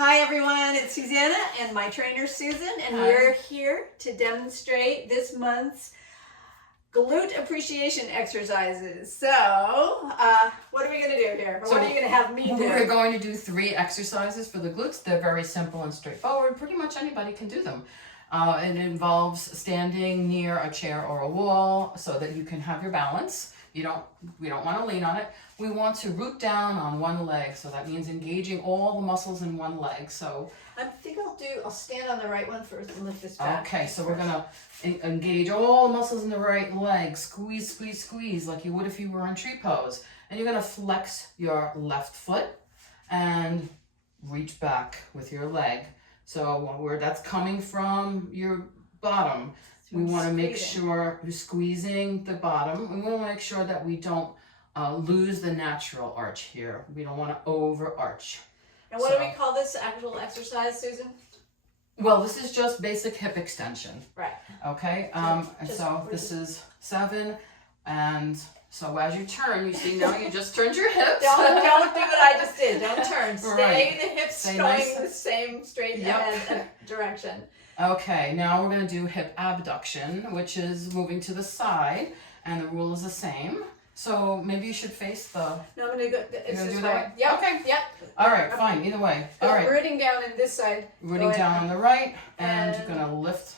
Hi everyone, it's Susanna and my trainer Susan, and we're here to demonstrate this month's glute appreciation exercises. So, what are we going to do here? Or what are you going to have me do? We're going to do 3 exercises for the glutes. They're very simple and straightforward. Pretty much anybody can do them. It involves standing near a chair or a wall so that you can have your balance. We don't want to lean on it. We want to root down on one leg, so that means engaging all the muscles in one leg. So I think I'll stand on the right one first and lift this back. Okay, so we're gonna engage all the muscles in the right leg. Squeeze, squeeze, squeeze, like you would if you were in tree pose. And you're gonna flex your left foot and reach back with your leg. So where that's coming from your bottom, we want to make sure you're squeezing the bottom. We want to make sure that we don't lose the natural arch here. We don't want to over arch. And what do we call this actual exercise, Susan? Well, this is just basic hip extension. Right. Okay. And so this is 7, and so as you turn, you see now you just turned your hips. Don't do what I just did. Don't turn. Stay Right. the hips Stay going nice. the same straight ahead direction. Okay, now we're going to do hip abduction, which is moving to the side, and the rule is the same. So maybe you should face the... No, I'm going to go... It's gonna this do way. that? Yep. Okay. Yep. All right, fine, either way. All right. Rooting down in this side. Rooting down on the right, and you're and going to lift.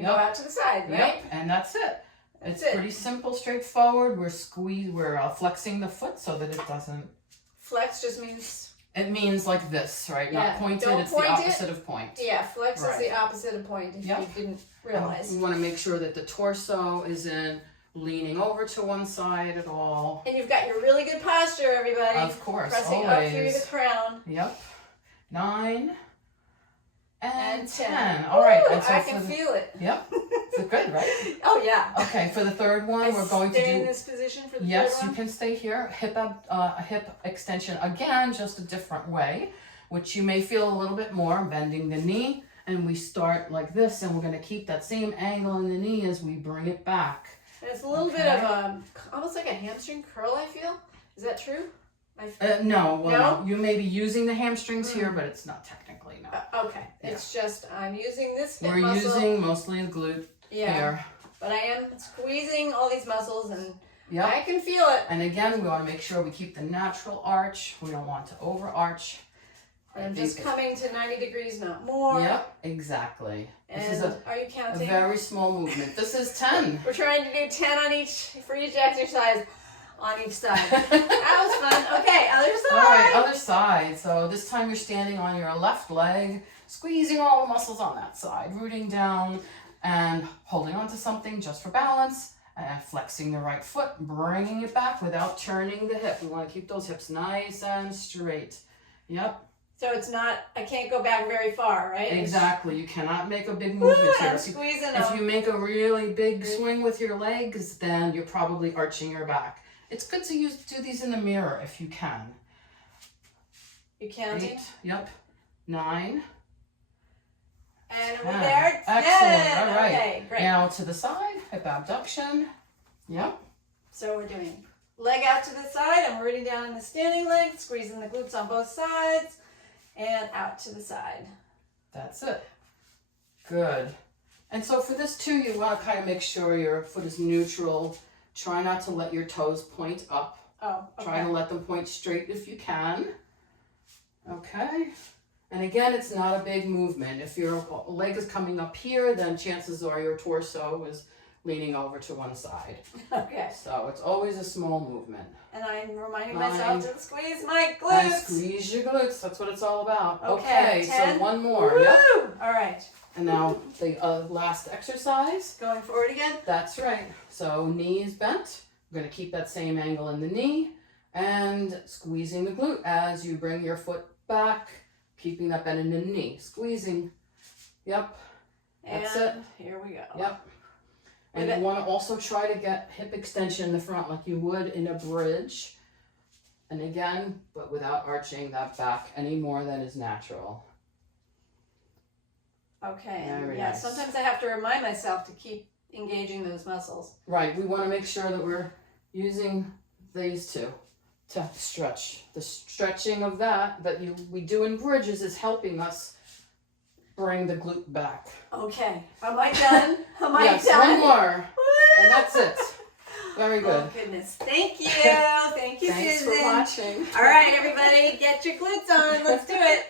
Go out to the side, right? Yep, and that's it. That's It's pretty simple, straightforward. We're flexing the foot so that it doesn't... Flex just means... It means like this, right? Yeah. Not pointed, Don't it's point the opposite of point. Yeah, flex is Right. the opposite of point, if you didn't realize. We want to make sure that the torso isn't leaning over to one side at all. And you've got your really good posture, everybody. Of course, Pressing always. up through the crown. Yep. 9 and 10. 10. All right. Ooh, And so I can feel it. Yep. It's good, right? Oh, yeah. Okay, for the third one, we're going to do... Stay in this position for the Yes, third you one? can stay here. Hip extension, again, just a different way, which you may feel a little bit more, bending the knee. And we start like this, and we're going to keep that same angle in the knee as we bring it back. And it's a little bit of almost like a hamstring curl, I feel. Is that true? No, you may be using the hamstrings here, but it's not technically, no. Okay, it's just I'm using this hip We're muscle. using mostly the glute here. But I am squeezing all these muscles, and Yep. I can feel it. And again, we want to make sure we keep the natural arch. We don't want to overarch. And I'm just coming to 90 degrees, not more. Yep, exactly. And this is are you a counting? very small movement. This is 10. We're trying to do 10 for each exercise on each side. That was fun. Okay, other side. All right, other side. So this time you're standing on your left leg, squeezing all the muscles on that side, rooting down and holding onto something just for balance, and flexing the right foot, bringing it back without turning the hip. We want to keep those hips nice and straight. Yep. So it's not, I can't go back very far, right? Exactly. You cannot make a big movement here. I'm squeezing If you make a really big swing with your legs, then you're probably arching your back. It's good to do these in the mirror if you can. You counting? 8, yep. 9. And 10. we're there. 10. Excellent. All right. Okay, great. Now to the side, hip abduction. Yep. So we're doing leg out to the side. I'm rooting down in the standing leg, squeezing the glutes on both sides, and out to the side. That's it. Good. And so for this too, you want to kind of make sure your foot is neutral. Try not to let your toes point up. Oh, okay. Try to let them point straight if you can. Okay. And again, it's not a big movement. If your leg is coming up here, then chances are your torso is leaning over to one side. Okay. So it's always a small movement. And I'm reminding 9. myself to squeeze my And glutes. squeeze your glutes. That's what it's all about. Okay, 10. So one more. Woo! Yep. All right. And now the last exercise. Going forward again. That's right. So knees bent. We're going to keep that same angle in the knee and squeezing the glute as you bring your foot back, keeping that bend in the knee. Squeezing. Yep. That's it. Here we go. Yep. And you want to also try to get hip extension in the front like you would in a bridge. And again, but without arching that back any more than is natural. Okay. Very Yeah, nice. sometimes I have to remind myself to keep engaging those muscles. Right. We want to make sure that we're using these two. to stretch. The stretching of that we do in bridges is helping us bring the glute back. Okay. Am I done? Am I Yes, done? one more. And that's it. Very good. Oh, goodness. Thank you. Thank you, Thanks Susan. for watching. All right, everybody, get your glutes on. Let's do it.